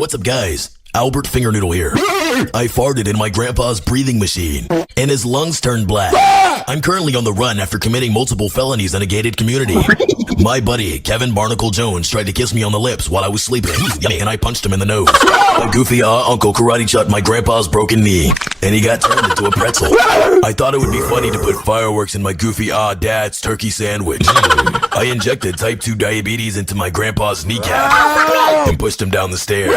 What's up, guys? Albert Fingernoodle here. I farted in my grandpa's breathing machine, and his lungs turned black. I'm currently on the run after committing multiple felonies in a gated community. My buddy, Kevin Barnacle Jones, tried to kiss me on the lips while I was sleeping, and I punched him in the nose. My goofy uncle karate chopped my grandpa's broken knee, and he got turned into a pretzel. I thought it would be funny to put fireworks in my goofy dad's turkey sandwich. I injected type 2 diabetes into my grandpa's kneecap and pushed him down the stairs.